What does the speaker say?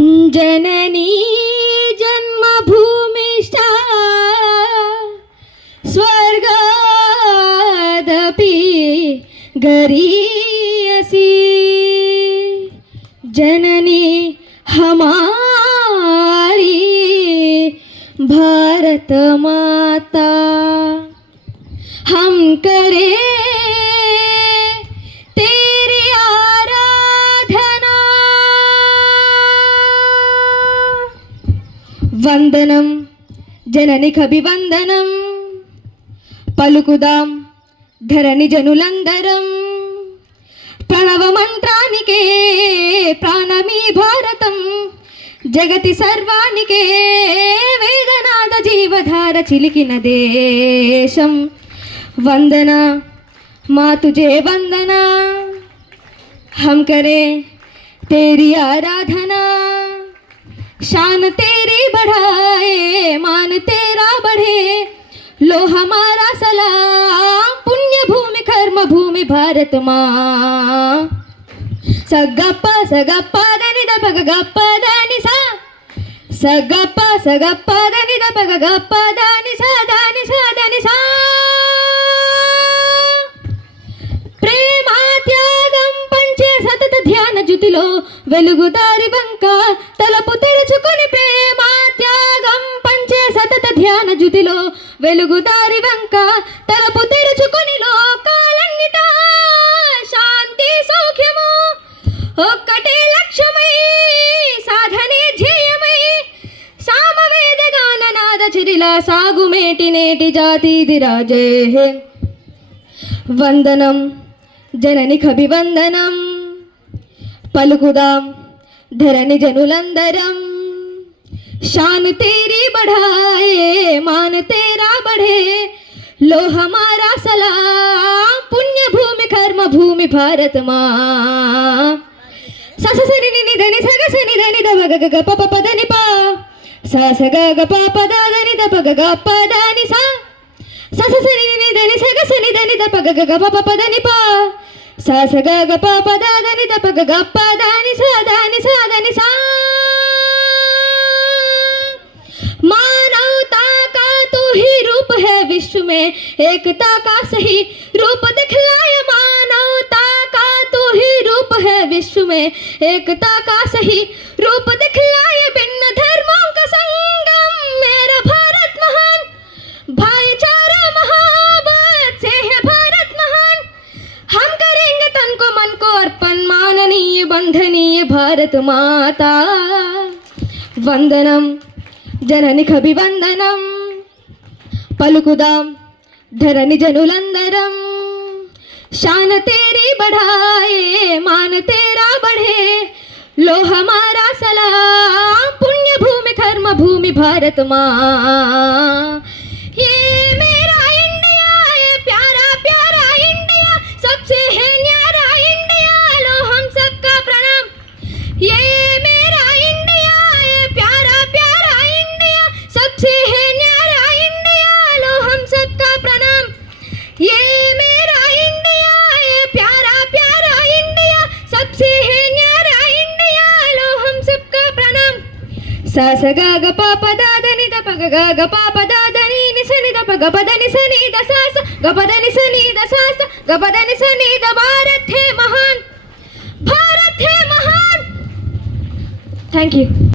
जननी जन्मभूमिष्ठा स्वर्गादपि गरीयसी जननी हमारी भारत माता। हम करे तेरी आराधना। వందనం జననికభివందనం పలుకుదాం ధరణి జనులందరం ప్రణవ మంత్రానికే ప్రాణమీ భారతం జగతి సర్వానికే వేదనాద జీవధార చిలికిన దేశం వందన మా తుజే వందన हम करें तेरी आराधना शान तेरी बढ़ाए मान तेरा बढ़े लो हमारा सलाम पुण्य भूमि कर्म भूमि भारत माँ। सगप्प दनि द पग गप्प दानि सा सगप्प दनि द पग गप्प दानि सा दानि सा दानि सा। प्रेमा त्यागं पंचे सतत ध्यान जुतिलो వెలుగుదారి వంక తలపు తెరుచుకొని ప్రేమ త్యాగం పంచే సతత ధ్యాన జుతిలో వెలుగుదారి వంక తలపు తెరుచుకొని లోకాలన్నిట శాంతి సౌఖ్యము ఒక్కటే లక్ష్యమై సాధనే ధ్యేయమై సామవేద గాననాద చిరిలా సాగుమేటి నేటి జాతిది రాజే వందనం జననికభివందనం పలుకుదాం ధరణి జనులందరం शान तेरी बढ़ाए मान तेरा बढ़े लो हमारा सलाम पुण्य भूमि कर्म भूमि भारत माँ। सा सा सा नि नि ध नि सा ग सा नि ध नि ध ग ग ग प प प ध नि पा सा सा ग ग प प ध ध नि ध प ग ग प ध नि सा सा सा सा नि नि ध नि सा ग सा नि ध नि ध प ग ग ग प प प ध नि पा सा सा ग ग प प ध ध नि ध प ग ग प ध नि सा ध नि सा ध नि सा। मानवता का तू ही रूप है विश्व में एकता का सही रूप दिखलाए मानवता का तू ही रूप है विश्व में एकता का सही रूप दिखलाए भिन्न धर्मों का संगम मेरा भारत महान भाईचारा महाबत से है भारत महान। हम करेंगे तन को मन को अर्पण माननीय बंधनीय भारत माता। వందనం జననికభివందనం పలుకుదాం ధరణి జనులందరం शान तेरी बढ़ाए मान तेरा बढ़े लो हमारा सलाम पुण्य भूमि कर्म भूमि भारत माँ। ये मेरा इंडिया ये प्यारा प्यारा इंडिया सबसे है न्यारा इंडिया लो हम सबका प्रणाम। ये मेरा इंडिया ये प्यारा प्यारा इंडिया सबसे है न्यारा इंडिया लो हम सबका प्रणाम। ये मेरा इंडिया ये प्यारा प्यारा इंडिया सबसे है न्यारा इंडिया लो हम सबका प्रणाम। सा सा ग ग प प द ध नि ध प ग ग ग प प द ध नि नि स नि ध प ग प द नि स नि द सा सा ग प द नि स नि द सा सा ग प द नि स नि द भारत है महान भारत है महान। Thank you.